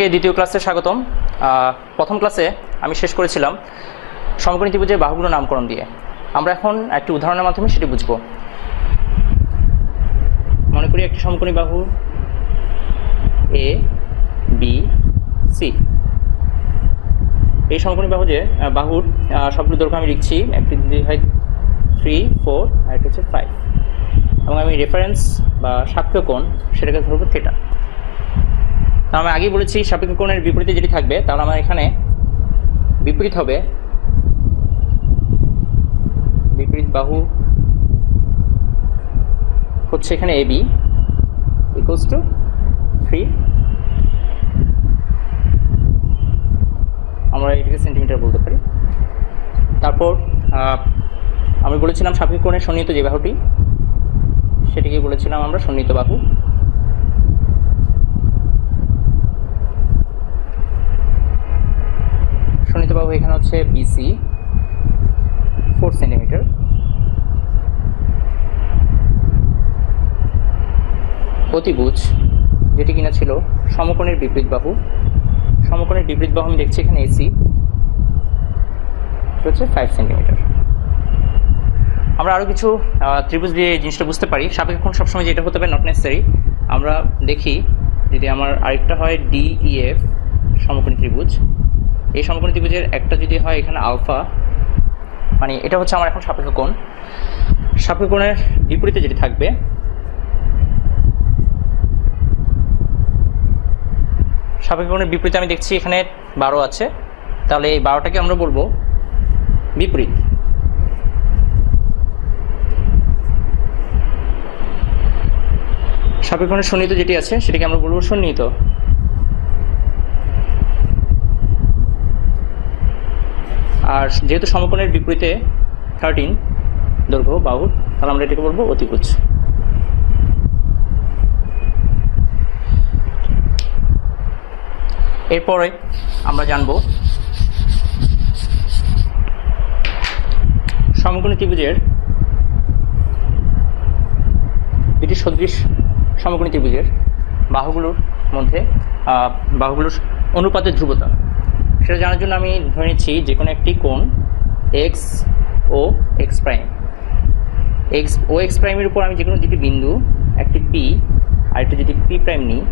সবাইকে দ্বিতীয় ক্লাসে স্বাগতম। প্রথম ক্লাসে আমি শেষ করেছিলাম সমকোণী ত্রিভুজের বাহুগুলোর নামকরণ দিয়ে। আমরা এখন একটি উদাহরণের মাধ্যমে সেটি বুঝব। মনে করি একটি সমকোণী বাহু এ বি সি। এই সমকোণী বাহুর সবগুলো দৈর্ঘ্য আমি লিখছি, একটি হয় 3, 4 আর একটা হচ্ছে 5, এবং আমি রেফারেন্স বা সাপেক্ষ কোণ সেটাকে ধরবো থিটা। আমি আগেই বলেছি সাপেক্ষ কোণের বিপরীতে যেটি থাকবে, তাহলে আমার এখানে বিপরীত হবে বিপরীত বাহু হচ্ছে এখানে এ বি ইকুয়ালস টু 3, আমরা এটাকে সেন্টিমিটার বলতে পারি। তারপর আমি বলেছিলাম সাপেক্ষ কোণের সন্নিহিত যে বাহুটি, সেটিকে বলেছিলাম আমরা সন্নিহিত বাহু। সন্নিহিত বাহু এখানে হচ্ছে বিসি 4 সেন্টিমিটার। অতিভুজ যেটি কিনা ছিল সমকোণের বিপরীত বাহু, সমকোণের বিপরীত বাহু আমি দেখছি এখানে এসি হচ্ছে 5 সেন্টিমিটার। আমরা আরও কিছু ত্রিভুজ দিয়ে এই জিনিসটা বুঝতে পারি। সাপেক্ষ কোণ সবসময় যেটা হতে পারে নট নেসেসারি। আমরা দেখি যদি আমার আরেকটা হয় ডিইএফ সমকোণী ত্রিভুজ, এই সমকোণী ত্রিভুজের একটা যদি হয় এখানে আলফা, মানে এটা হচ্ছে আমার এখন সাপেক্ষ কোণ। সাপেক্ষ কোণের বিপরীতে যেটি থাকবে সাপেক্ষ কোণের বিপরীতে আমি দেখছি এখানে 12 আছে, তাহলে এই 12টাকে আমরা বলবো বিপরীত। সাপেক্ষ কোণের সন্নিহিত যেটি আছে সেটাকে আমরা বলবো সন্নিহিত। আর যেহেতু সমকোণের বিপরীতে 13 দৈর্ঘ্য বাহুর, তাহলে আমরা এটাকে বলবো অতিভুজ। এরপরে আমরা জানব সমকোণী ত্রিভুজের দুটি সদৃশ সমকোণী ত্রিভুজের বাহুগুলোর মধ্যে বাহুগুলোর অনুপাতের ধ্রুবতা। সেটা জানার জন্য আমি ধরে নিচ্ছি যে কোনো একটি কোণ এক্স ও এক্স প্রাইম। এক্স ও এক্স প্রাইমের উপর আমি যে কোনো দুটি বিন্দু, একটি পি আর একটা যদি পি প্রাইম নিই,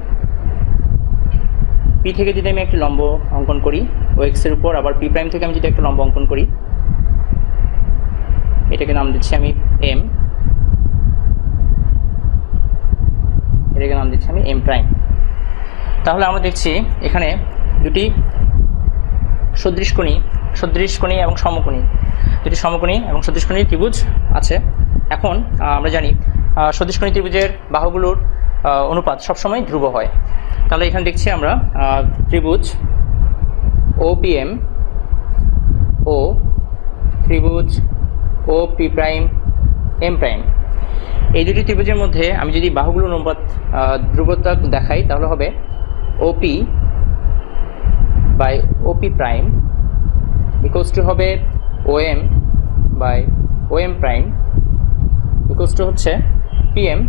পি থেকে যদি আমি একটি লম্ব অঙ্কন করি ও এক্সের উপর, আবার পি প্রাইম থেকে আমি যদি একটা লম্ব অঙ্কন করি, এটাকে নাম দিচ্ছি আমি এম, এটাকে নাম দিচ্ছি আমি এম প্রাইম। তাহলে আমরা দেখছি এখানে দুটি সদৃশকোণী এবং সমকোণী, দুটি সমকোণী এবং সদৃশকোণী ত্রিভুজ আছে। এখন আমরা জানি সদৃশকোণী ত্রিভুজের বাহুগুলোর অনুপাত সবসময় ধ্রুব হয়। তাহলে এখানে দেখছি আমরা ত্রিভুজ ওপিএম ও ত্রিভুজ O P prime M prime, এই দুটি ত্রিভুজের মধ্যে আমি যদি বাহুগুলোর অনুপাত ধ্রুবতা দেখাই, তাহলে হবে OP by OP prime equals to হবে OM by OM prime equals to হচ্ছে পিএম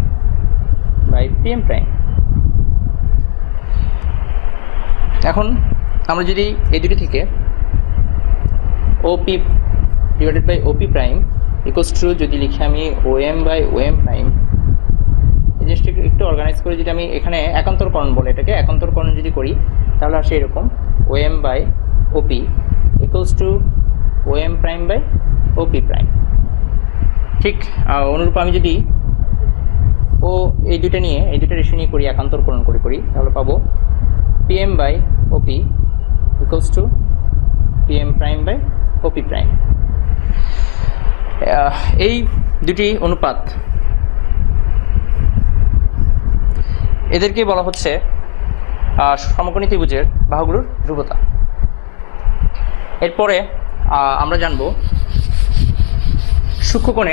বাই পিএম প্রাইম। এখন আমরা যদি এই দুটি থেকে OP divided by OP prime equals to যদি লিখি আমি ওএম বাই ওএম প্রাইম, এই জিনিসটা একটু অর্গানাইজ করে যদি আমি এখানে একান্তরকরণ বলে এটাকে একান্তরকরণ যদি করি, তাহলে আসে এরকম OM by OP equals to OM prime by OP prime. ঠিক অনুরূপ আমি যদি এই দুটো রেশিও নিয়ে করি, একান্তরকরণ করি, তাহলে পাবো PM by OP equals to PM prime by OP prime. এই দুটি অনুপাত, এদেরকে বলা হচ্ছে সমকোণী ত্রিভুজের বাহুগুলোর ধ্রুবতা। এরপরে আমরা জানব সূক্ষ্মকোণ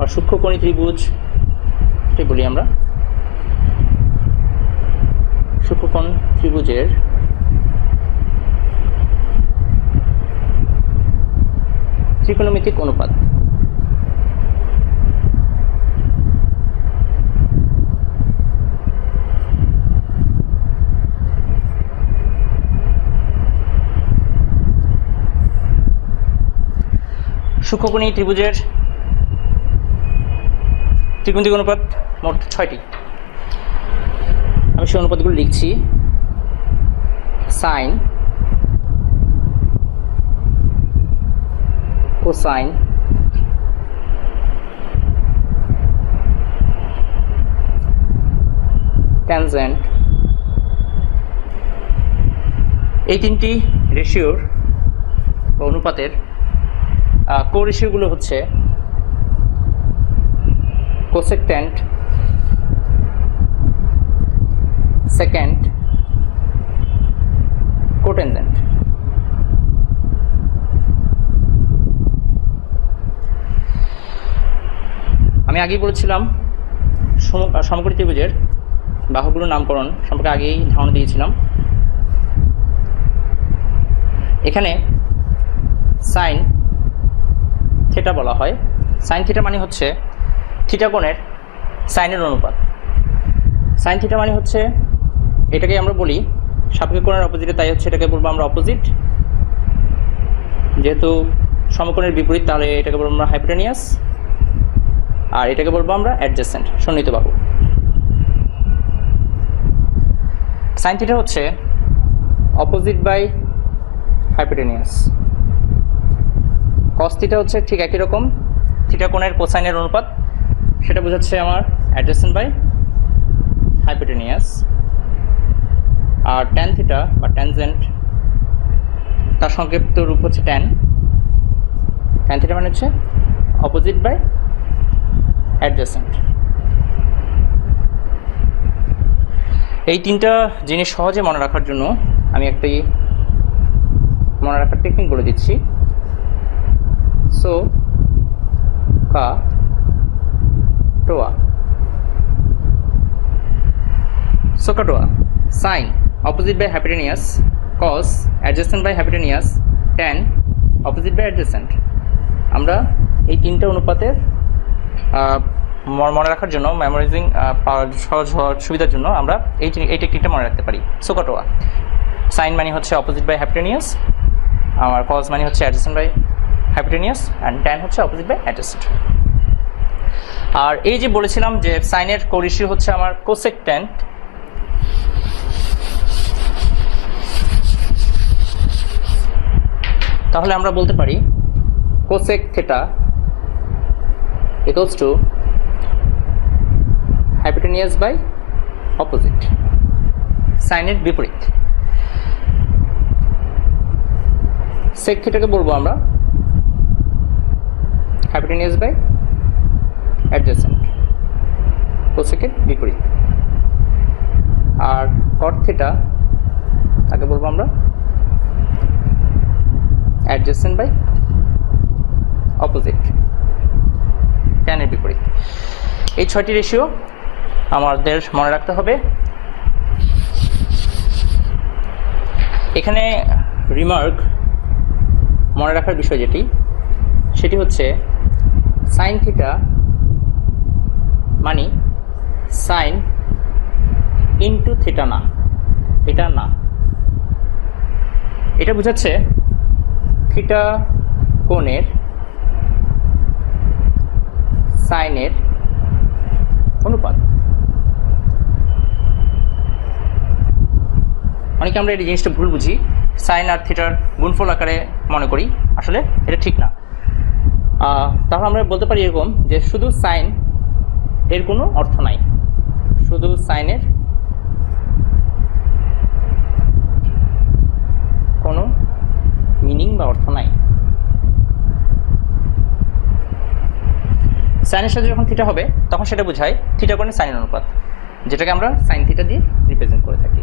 আর সূক্ষ্মকোণী ত্রিভুজ এটাই বলি আমরা। সূক্ষ্মকোণ ত্রিভুজের ত্রিকোণমিতিক অনুপাত। সূক্ষ্মকোণী ত্রিভুজের ত্রিকোণমিতিক অনুপাত মোট 6টি। আমি সেই অনুপাতগুলো লিখছি। সাইন, কোসাইন, ট্যানজেন্ট, এই 3টি রেশিওর বা অনুপাতের কো রেশিওগুলো হচ্ছে কোসেকট্যান্ট, সেকেন্ড, কোটেনজেন্ট। আমি আগেই বলেছিলাম সমকোণী ত্রিভুজের বাহুগুলোর নামকরণ সম্পর্কে আগেই ধারণা দিয়েছিলাম। এখানে সাইন থিটা বলা হয়। সাইন থিটা মানে হচ্ছে থিটা কোণের সাইনের অনুপাত। সাইন থিটা মানে হচ্ছে, এটাকে আমরা বলি সাপেক্ষ কোণের অপোজিটে, তাই হচ্ছে এটাকে বলবো আমরা অপোজিট। যেহেতু সমকোণের বিপরীত, তাহলে এটাকে বলবো আমরা হাইপোটেনিয়াস, আর এটাকে বলবো আমরা অ্যাডজেসেন্ট, সন্নিহিত বাহু। সাইন থিটা হচ্ছে opposite by hypotenuse. Cos theta হচ্ছে ঠিক একই রকম, থিটা কোণের কোসাইনের অনুপাত, সেটা বোঝাচ্ছে আমার অ্যাডজেসেন্ট বাই হাইপোটেনিয়াস। আর ট্যান থিটা বা ট্যানজেন্ট, তার সংক্ষিপ্ত রূপ হচ্ছে ট্যান। ট্যান থিটা মানে হচ্ছে অপোজিট বাই অ্যাডজেসেন্ট। এই 3টা জিনিস সহজে মনে রাখার জন্য আমি একটি মনে রাখার টেকনিক বলে দিচ্ছি। Soh cah toa, sohcahtoa. Sine opposite by hypotenuse, cos adjacent by hypotenuse, tan opposite by adjacent. আমরা এই 3টা অনুপাতের মনে রাখার জন্য, মেমোরাইজিং সহজ হওয়ার সুবিধার জন্য আমরা এই টেকনিকটা মনে রাখতে পারি। সোকাটোয়া, সাইন মানে হচ্ছে অপোজিট বাই হাইপোটেনিয়াস, আমার কস মানে হচ্ছে adjacent by hypotenuse, and tan হচ্ছে অপোজিট বাই অ্যাডজেসেন্ট। আর এই যে বলেছিলাম যে সাইনের কো রেশিও হচ্ছে আমার কোসেকট্যান্ট, তাহলে আমরা বলতে পারি cosec theta equals to hypotenuse by opposite, সাইনের বিপরীত। সেক থিটাকে বলবো আমরা হাইপোটেনিয়াস বাই অ্যাডজেসেন্ট, কোসেকের বিপরীত। আর কট থিটা তাকে বলবো আমরা অ্যাডজেসেন্ট বাই অপোজিট, ট্যানের বিপরীত। এই 6টি রেশিও আমাদের মনে রাখতে হবে। এখানে রিমার্ক মনে রাখার বিষয় সেটি হচ্ছে সাইন থিটা মানে সাইন ইনটু থিটা না, এটা না। এটা বোঝাচ্ছে থিটা কোণের সাইনের অনুপাত। অনেকে আমরা এই জিনিসটা ভুল বুঝি, সাইন আর থিটার গুণফল আকারে মনে করি, আসলে এটা ঠিক না। তাহলে আমরা বলতে পারি এরকম যে শুধু সাইন এর কোনো অর্থ নাই, শুধু সাইনের কোনো মিনিং বা অর্থ নাই। সাইনের সাথে যখন থিটা হবে তখন সেটা বোঝায় থিটা কোণের সাইনের অনুপাত, যেটাকে আমরা সাইন থিটা দিয়ে রিপ্রেজেন্ট করে থাকি।